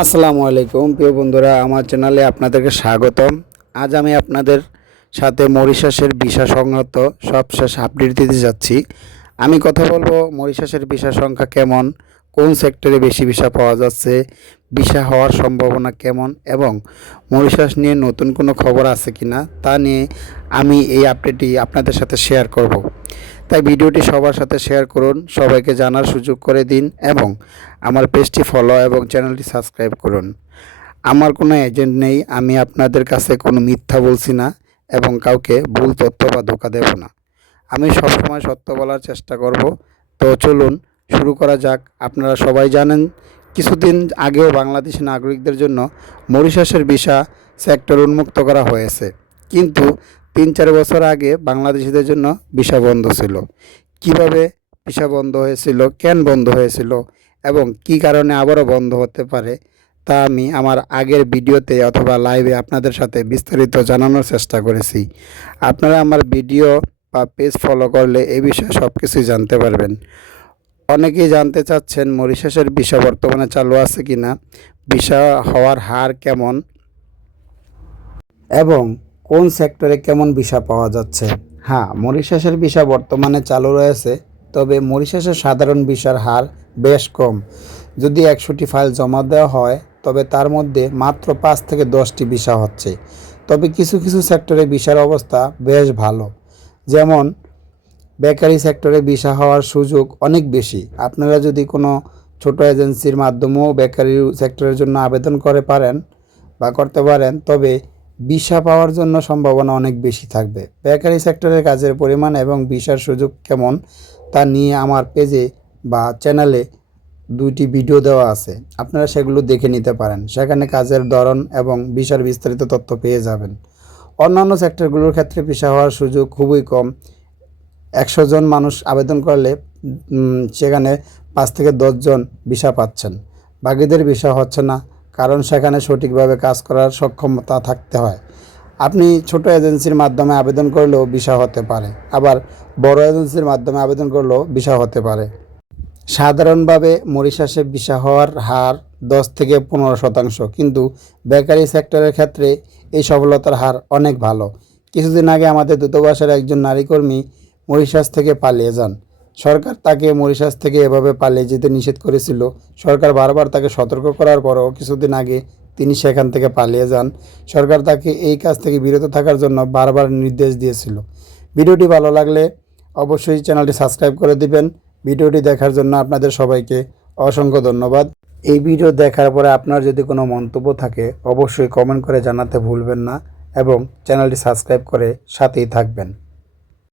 আসসালামু আলাইকুম প্রিয় বন্ধুরা, আমার চ্যানেলে আপনাদেরকে স্বাগতম। আজ আমি আপনাদের সাথে মরিশাসের ভিসা সংক্রান্ত সবশেষ আপডেট দিতে যাচ্ছি। আমি কথা বলবো মরিশাসের ভিসা সংখ্যা কেমন, কোন সেক্টরে বেশি ভিসা পাওয়া যাচ্ছে, ভিসা হওয়ার সম্ভাবনা কেমন এবং মরিশাস নিয়ে নতুন কোনো খবর আছে কিনা তা নিয়ে আমি এই আপডেটটি আপনাদের সাথে শেয়ার করব। তাই ভিডিওটি সবার সাথে শেয়ার করুন, সবাইকে জানার সুযোগ করে দিন এবং আমার পেজটি ফলো এবং চ্যানেলটি সাবস্ক্রাইব করুন। আমার কোনো এজেন্ট নেই, আমি আপনাদের কাছে কোনো মিথ্যা বলছি না এবং কাউকে ভুল তথ্য বা ধোঁকা দেব না। আমি সবসময় সত্য বলার চেষ্টা করব। তো চলুন শুরু করা যাক। আপনারা সবাই জানেন কিছুদিন আগেও বাংলাদেশি নাগরিকদের জন্য মরিশাসের ভিসা সেক্টর উন্মুক্ত করা হয়েছে, কিন্তু ৩-৪ বছর আগে বাংলাদেশিদের জন্য ভিসা বন্ধ ছিল। কিভাবে ভিসা বন্ধ হয়েছিল, কেন বন্ধ হয়েছিল এবং কি কারণে আবারও বন্ধ হতে পারে তা আমি আমার আগের ভিডিওতে অথবা লাইভে আপনাদের সাথে বিস্তারিত জানানোর চেষ্টা করেছি। আপনারা আমার ভিডিও বা পেজ ফলো করলে এই বিষয়ে সব কিছুই জানতে পারবেন। অনেকেই জানতে চাচ্ছেন মরিশাসের ভিসা বর্তমানে চালু আছে কিনা, ভিসা হওয়ার হার কেমন এবং কোন সেক্টরে কেমন ভিসা পাওয়া যাচ্ছে। হ্যাঁ, মরিশাসের ভিসা বর্তমানে চালু রয়েছে, তবে মরিশাসের সাধারণ ভিসার হার বেশ কম। যদি ১০০টি ফাইল জমা দেওয়া হয় তবে তার মধ্যে মাত্র ৫ থেকে ১০টি ভিসা হচ্ছে। তবে কিছু কিছু সেক্টরে ভিসার অবস্থা বেশ ভালো, যেমন বেকারি সেক্টরে ভিসা হওয়ার সুযোগ অনেক বেশি। আপনারা যদি কোনো ছোট এজেন্সির মাধ্যমেও বেকারি সেক্টরের জন্য আবেদন করতে পারেন তবে ভিসা পাওয়ার জন্য সম্ভাবনা অনেক বেশি থাকবে। বেকারি সেক্টরের কাজের পরিমাণ এবং ভিসার সুযোগ কেমন তা নিয়ে আমার পেজে বা চ্যানেলে ২টি ভিডিও দেওয়া আছে, আপনারা সেগুলো দেখে নিতে পারেন। সেখানে কাজের ধরন এবং ভিসার বিস্তারিত তথ্য পেয়ে যাবেন। অন্যান্য সেক্টরগুলোর ক্ষেত্রে ভিসা হওয়ার সুযোগ খুবই কম। ১০০ জন মানুষ আবেদন করলে সেখানে ৫ থেকে ১০ জন ভিসা পাচ্ছেন, বাকিদের ভিসা হচ্ছে না, কারণ সেখানে সঠিকভাবে কাজ করার সক্ষমতা থাকতে হয়। আপনি ছোট এজেন্সির মাধ্যমে আবেদন করলেও ভিসা হতে পারে, আবার বড় এজেন্সির মাধ্যমে আবেদন করলেও ভিসা হতে পারে। সাধারণভাবে মরিশাসে ভিসা হওয়ার হার ১০ থেকে ১৫%, কিন্তু বেকারি সেক্টরের ক্ষেত্রে এই সফলতার হার অনেক ভালো। কিছুদিন আগে আমাদের দূতাবাসের একজন নারী কর্মী মরিশাস থেকে পালিয়ে যান। সরকার তাকে মরিশাস থেকে এভাবে পালিয়ে যেতে নিষেধ করেছিল। সরকার বারবার তাকে সতর্ক করার পরও কিছুদিন আগে তিনি সেখান থেকে পালিয়ে যান। সরকার তাকে এই কাজ থেকে বিরত থাকার জন্য বারবার নির্দেশ দিয়েছিল। ভিডিওটি ভালো লাগলে অবশ্যই চ্যানেলটি সাবস্ক্রাইব করে দিবেন। ভিডিওটি দেখার জন্য আপনাদের সবাইকে অসংখ্য ধন্যবাদ। এই ভিডিও দেখার পরে আপনার যদি কোনো মন্তব্য থাকে অবশ্যই কমেন্ট করে জানাতে ভুলবেন না এবং চ্যানেলটি সাবস্ক্রাইব করে সাথেই থাকবেন।